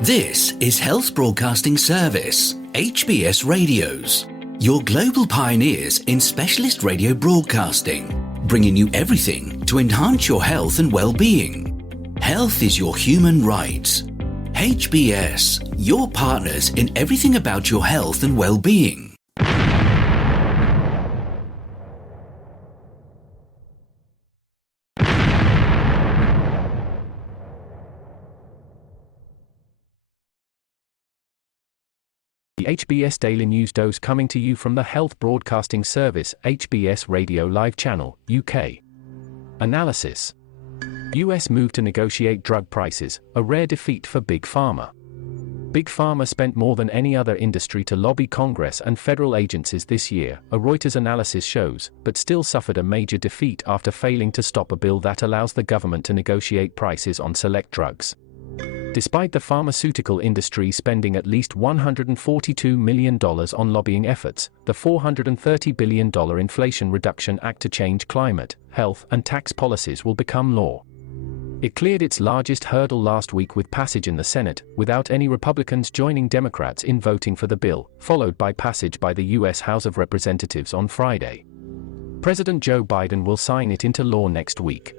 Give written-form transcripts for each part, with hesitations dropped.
This is Health Broadcasting Service HBS Radios, your global pioneers in specialist radio broadcasting, bringing you everything to enhance your health and well-being. Health is your human right. HBS, your partners in everything about your health and well-being. The HBS Daily News Dose coming to you from the Health Broadcasting Service HBS Radio Live Channel, UK. Analysis. US move to negotiate drug prices, a rare defeat for Big Pharma. Big Pharma spent more than any other industry to lobby Congress and federal agencies this year, a Reuters analysis shows, but still suffered a major defeat after failing to stop a bill that allows the government to negotiate prices on select drugs. Despite the pharmaceutical industry spending at least $142 million on lobbying efforts, the $430 billion Inflation Reduction Act to change climate, health, and tax policies will become law. It cleared its largest hurdle last week with passage in the Senate, without any Republicans joining Democrats in voting for the bill, followed by passage by the U.S. House of Representatives on Friday. President Joe Biden will sign it into law next week.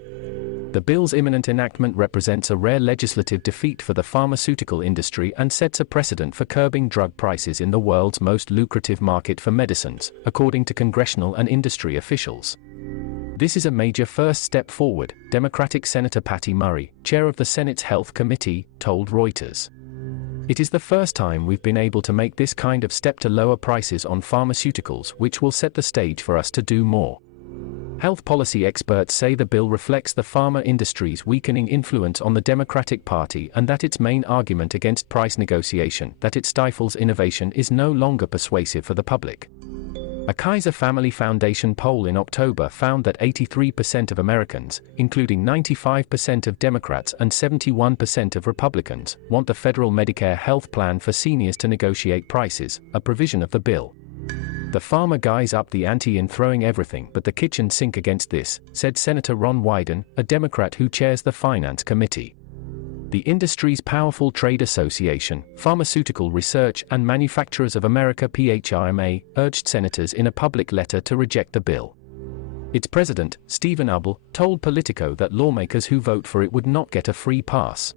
The bill's imminent enactment represents a rare legislative defeat for the pharmaceutical industry and sets a precedent for curbing drug prices in the world's most lucrative market for medicines, according to congressional and industry officials. This is a major first step forward, Democratic Senator Patty Murray, chair of the Senate's Health Committee, told Reuters. It is the first time we've been able to make this kind of step to lower prices on pharmaceuticals, which will set the stage for us to do more. Health policy experts say the bill reflects the pharma industry's weakening influence on the Democratic Party and that its main argument against price negotiation, that it stifles innovation, is no longer persuasive for the public. A Kaiser Family Foundation poll in October found that 83% of Americans, including 95% of Democrats and 71% of Republicans, want the federal Medicare health plan for seniors to negotiate prices, a provision of the bill. The pharma guys up the ante in throwing everything but the kitchen sink against this, said Senator Ron Wyden, a Democrat who chairs the Finance Committee. The industry's powerful trade association, Pharmaceutical Research and Manufacturers of America (PHRMA), urged senators in a public letter to reject the bill. Its president, Stephen Ubble, told Politico that lawmakers who vote for it would not get a free pass.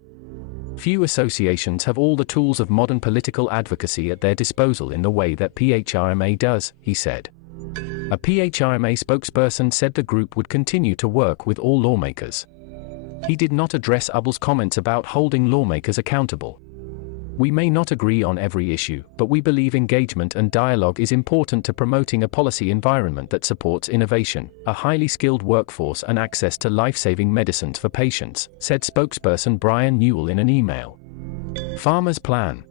Few associations have all the tools of modern political advocacy at their disposal in the way that PHRMA does, he said. A PHRMA spokesperson said the group would continue to work with all lawmakers. He did not address Ubble's comments about holding lawmakers accountable. We may not agree on every issue, but we believe engagement and dialogue is important to promoting a policy environment that supports innovation, a highly skilled workforce and access to life-saving medicines for patients, said spokesperson Brian Newell in an email. Pharma's plan.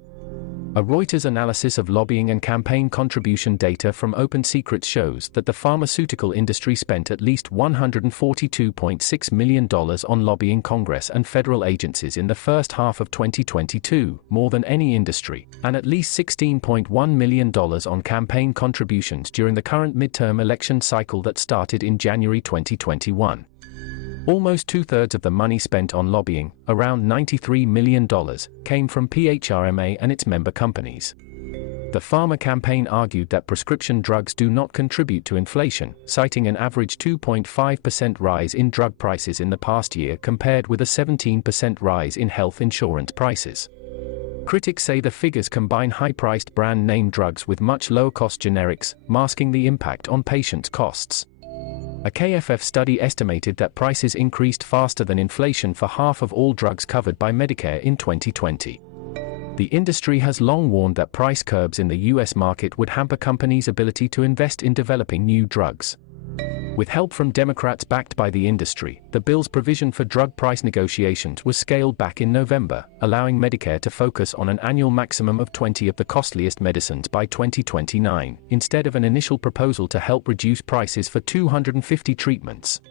A Reuters analysis of lobbying and campaign contribution data from Open Secrets shows that the pharmaceutical industry spent at least $142.6 million on lobbying Congress and federal agencies in the first half of 2022, more than any industry, and at least $16.1 million on campaign contributions during the current midterm election cycle that started in January 2021. Almost two-thirds of the money spent on lobbying, around $93 million, came from PHRMA and its member companies. The pharma campaign argued that prescription drugs do not contribute to inflation, citing an average 2.5% rise in drug prices in the past year compared with a 17% rise in health insurance prices. Critics say the figures combine high-priced brand-name drugs with much lower-cost generics, masking the impact on patients' costs. A KFF study estimated that prices increased faster than inflation for half of all drugs covered by Medicare in 2020. The industry has long warned that price curbs in the US market would hamper companies' ability to invest in developing new drugs. With help from Democrats backed by the industry, the bill's provision for drug price negotiations was scaled back in November, allowing Medicare to focus on an annual maximum of 20 of the costliest medicines by 2029, instead of an initial proposal to help reduce prices for 250 treatments.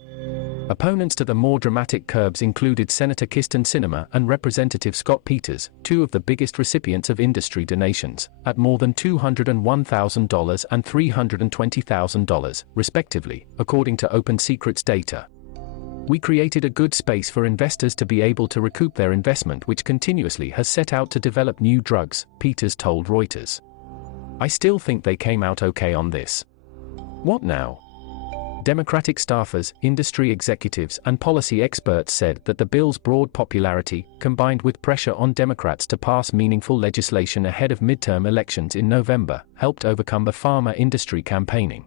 Opponents to the more dramatic curbs included Senator Kyrsten Sinema and Representative Scott Peters, two of the biggest recipients of industry donations, at more than $201,000 and $320,000, respectively, according to Open Secrets data. We created a good space for investors to be able to recoup their investment, which continuously has set out to develop new drugs, Peters told Reuters. I still think they came out okay on this. What now? Democratic staffers, industry executives, and policy experts said that the bill's broad popularity, combined with pressure on Democrats to pass meaningful legislation ahead of midterm elections in November, helped overcome the pharma industry campaigning.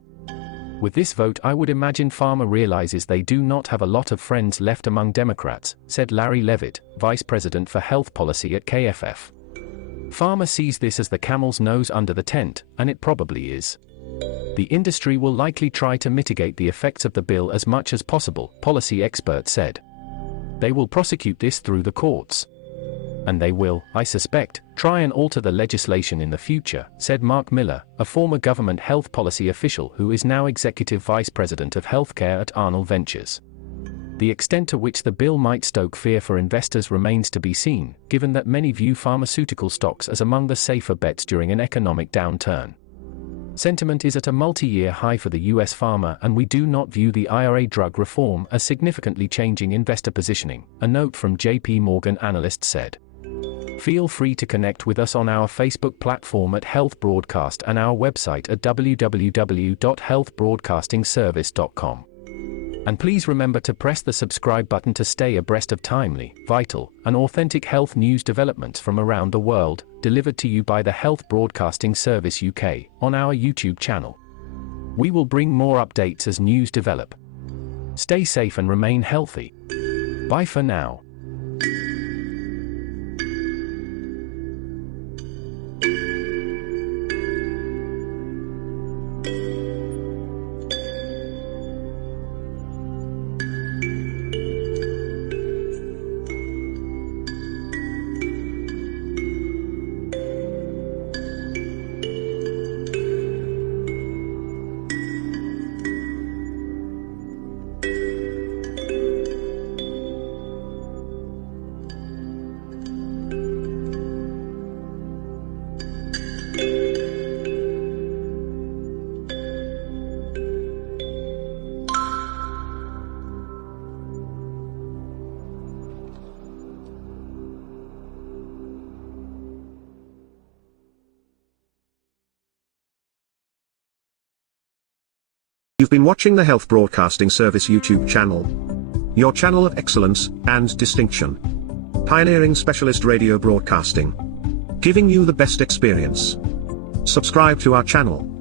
With this vote, I would imagine pharma realizes they do not have a lot of friends left among Democrats, said Larry Levitt, vice president for health policy at KFF. Pharma sees this as the camel's nose under the tent, and it probably is. The industry will likely try to mitigate the effects of the bill as much as possible, policy experts said. They will prosecute this through the courts. And they will, I suspect, try and alter the legislation in the future, said Mark Miller, a former government health policy official who is now executive vice president of healthcare at Arnold Ventures. The extent to which the bill might stoke fear for investors remains to be seen, given that many view pharmaceutical stocks as among the safer bets during an economic downturn. Sentiment is at a multi-year high for the US pharma, and we do not view the IRA drug reform as significantly changing investor positioning, a note from JP Morgan analyst said. Feel free to connect with us on our Facebook platform at Health Broadcast and our website at www.healthbroadcastingservice.com. And please remember to press the subscribe button to stay abreast of timely, vital, and authentic health news developments from around the world, delivered to you by the Health Broadcasting Service UK, on our YouTube channel. We will bring more updates as news develop. Stay safe and remain healthy. Bye for now. You've been watching the Health Broadcasting Service YouTube channel. Your channel of excellence and distinction. Pioneering specialist radio broadcasting. Giving you the best experience. Subscribe to our channel.